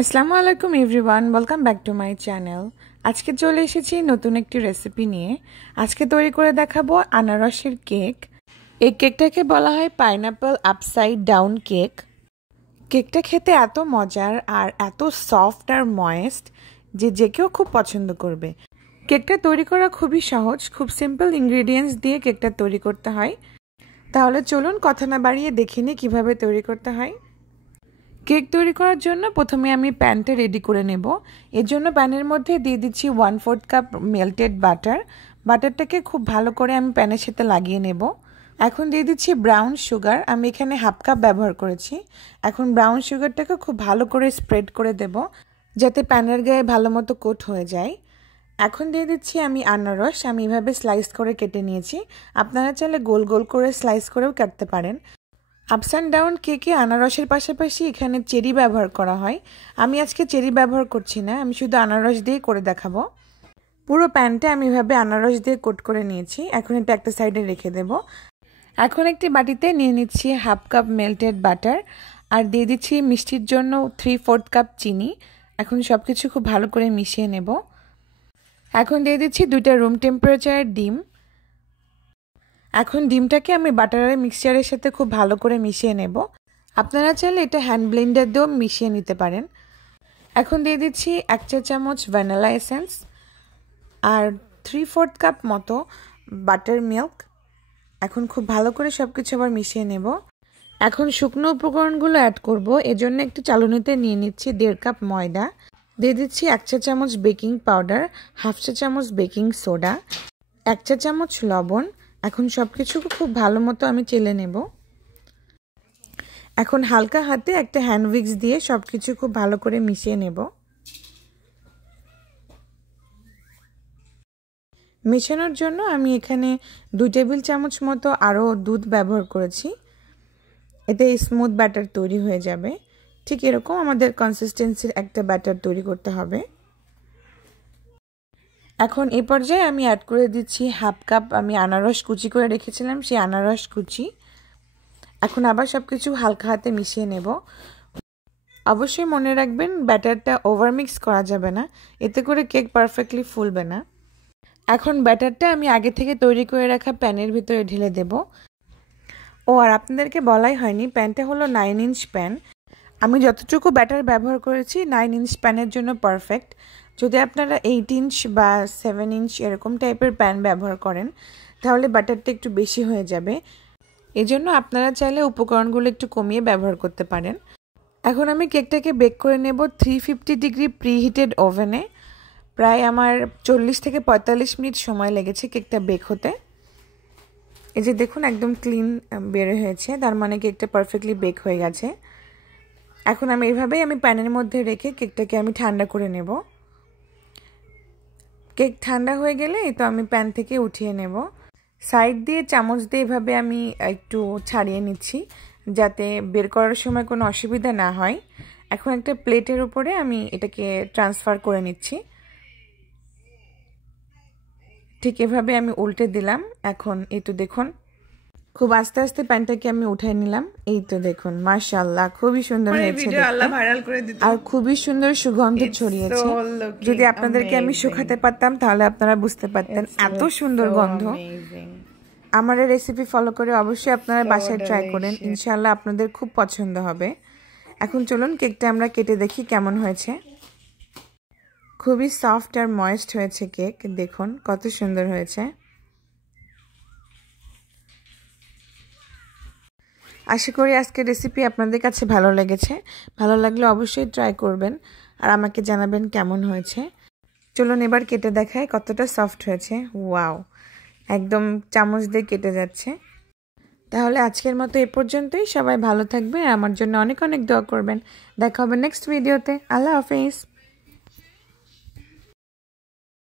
আসসালামু আলাইকুম everyone, welcome back to my channel. আজকে চলে এসেছি নতুন একটি রেসিপি নিয়ে। আজকে তৈরি করে দেখাবো আনারসের কেক। এই কেকটাকে বলা হয় পাইনাপল আপসাইড ডাউন কেক। কেকটা খেতে এত মজার আর এত সফট আর ময়েস্ট যে কেউ খুব পছন্দ করবে। কেকটা তৈরি করা খুবই সহজ, খুব সিম্পল ইনগ্রেডিয়েন্টস দিয়ে কেকটা তৈরি করতে হয়। তাহলে চলুন কথা না বাড়িয়ে দেখে নিই কীভাবে তৈরি করতে হয়। কেক তৈরি করার জন্য প্রথমে আমি প্যানটা রেডি করে নেব। এর জন্য প্যানের মধ্যে দিয়ে দিচ্ছি 1/4 কাপ মেল্টেড বাটার। বাটারটাকে খুব ভালো করে আমি প্যানের সাথে লাগিয়ে নেব। এখন দিয়ে দিচ্ছি ব্রাউন সুগার। আমি এখানে 1/2 কাপ ব্যবহার করেছি। এখন ব্রাউন সুগারটাকে খুব ভালো করে স্প্রেড করে দেব, যাতে প্যানের গায়ে ভালো মতো কোট হয়ে যায়। এখন দিয়ে দিচ্ছি আমি আনারস। আমি এভাবে স্লাইস করে কেটে নিয়েছি। আপনারা চাইলে গোল গোল করে স্লাইস করেও কাটতে পারেন। আপস অ্যান্ড ডাউন কেকে আনারসের পাশাপাশি এখানে চেরি ব্যবহার করা হয়। আমি আজকে চেরি ব্যবহার করছি না, আমি শুধু আনারস দিয়ে করে দেখাবো। পুরো প্যানটা আমি এভাবে আনারস দিয়ে কোট করে নিয়েছি। এখন এটা একটা সাইডে রেখে দেব। এখন একটি বাটিতে নিয়ে নিচ্ছি 1/2 কাপ মেল্টেড বাটার আর দিয়ে দিচ্ছি মিষ্টির জন্য 3/4 কাপ চিনি। এখন সব কিছু খুব ভালো করে মিশিয়ে নেব। এখন দিয়ে দিচ্ছি 2টা রুম টেম্পারেচারের ডিম। এখন ডিমটাকে আমি বাটারের মিক্সচারের সাথে খুব ভালো করে মিশিয়ে নেব। আপনারা চাইলে এটা হ্যান্ড ব্লেন্ডার দিয়েও মিশিয়ে নিতে পারেন। এখন দিয়ে দিচ্ছি 1 চা চামচ ভ্যানিলা এসেন্স আর 3/4 কাপ মতো বাটার মিল্ক। এখন খুব ভালো করে সব কিছু আবার মিশিয়ে নেব। এখন শুকনো উপকরণগুলো অ্যাড করব। এজন্য একটু চালনিতে নিয়ে নিচ্ছি 1.5 কাপ ময়দা। দিয়ে দিচ্ছি 1 চা চামচ বেকিং পাউডার, 1/2 চা চামচ বেকিং সোডা, 1 চা চামচ লবণ। এখন সব কিছু খুব ভালো মতো আমি চেলে নেব। এখন হালকা হাতে একটা হ্যান্ড উইক্স দিয়ে সব কিছু খুব ভালো করে মিশিয়ে নেব। মেশানোর জন্য আমি এখানে 2 টেবিল চামচ মতো আরও দুধ ব্যবহার করেছি। এতে স্মুথ ব্যাটার তৈরি হয়ে যাবে। ঠিক এরকম আমাদের কনসিস্টেন্সির একটা ব্যাটার তৈরি করতে হবে। এখন এই পর্যায়ে আমি অ্যাড করে দিচ্ছি 1/2 কাপ আমি আনারস কুচি করে রেখেছিলাম, সেই আনারস কুচি। এখন আবার সব কিছু হালকা হাতে মিশিয়ে নেব। অবশ্যই মনে রাখবেন ব্যাটারটা ওভার মিক্স করা যাবে না, এতে করে কেক পারফেক্টলি ফুলবে না। এখন ব্যাটারটা আমি আগে থেকে তৈরি করে রাখা প্যানের ভিতরে ঢেলে দেব। আর আপনাদেরকে বলাই হয়নি, প্যানটা হলো 9 ইঞ্চ প্যান। আমি যতটুকু ব্যাটার ব্যবহার করেছি 9 ইঞ্চ প্যানের জন্য পারফেক্ট। যদি আপনারা 8 ইঞ্চ বা 7 ইঞ্চ এরকম টাইপের প্যান ব্যবহার করেন তাহলে ব্যাটারটা একটু বেশি হয়ে যাবে। এজন্য আপনারা চাইলে উপকরণগুলো একটু কমিয়ে ব্যবহার করতে পারেন। এখন আমি কেকটাকে বেক করে নেব 350 ডিগ্রি প্রিহিটেড ওভেনে। প্রায় আমার 40 থেকে 45 মিনিট সময় লেগেছে কেকটা বেক হতে। এই যে দেখুন একদম ক্লিন বের হয়েছে, তার মানে কেকটা পারফেক্টলি বেক হয়ে গেছে। এখন আমি এইভাবেই প্যানের মধ্যে রেখে কেকটাকে আমি ঠান্ডা করে নেব। কেক ঠান্ডা হয়ে গেলে তো আমি প্যান থেকে উঠিয়ে নেব। সাইড দিয়ে চামচ দিয়ে এভাবে আমি একটু ছাড়িয়ে নিচ্ছি, যাতে বের করার সময় কোনো অসুবিধা না হয়। এখন একটা প্লেটের উপরে আমি এটাকে ট্রান্সফার করে নিচ্ছি। ঠিক এভাবে আমি উল্টে দিলাম। এখন এই তো দেখুন খুব আস্তে আস্তে প্যানটাকে আমি উঠাই নিলাম। এই তো দেখুন মাশাআল্লাহ খুবই সুন্দর হয়েছে, আর খুবই সুন্দর সুগন্ধ ছড়িয়েছে। যদি আপনাদেরকে আমি শুকাতে পারতাম তাহলে আপনারা বুঝতে পারতেন এত সুন্দর গন্ধ। আমার এই রেসিপি ফলো করে অবশ্যই আপনারা বাসায় ট্রাই করেন, ইনশাআল্লাহ আপনাদের খুব পছন্দ হবে। এখন চলুন কেকটা আমরা কেটে দেখি কেমন হয়েছে। খুবই সফট আর ময়েস্ট হয়েছে কেক, দেখুন কত সুন্দর হয়েছে। আশা করি আজকের রেসিপি আপনাদের কাছে ভালো লেগেছে। ভালো লাগলে অবশ্যই ট্রাই করবেন আর আমাকে জানাবেন কেমন হয়েছে। চলুন এবার কেটে দেখাই কতটা সফট হয়েছে। ওয়াও, একদম চামচ দিয়ে কেটে যাচ্ছে। তাহলে আজকের মতো এ পর্যন্তই। সবাই ভালো থাকবেন আর আমার জন্য অনেক অনেক দোয়া করবেন। দেখা হবে নেক্সট ভিডিওতে। আল্লাহ হাফেজ।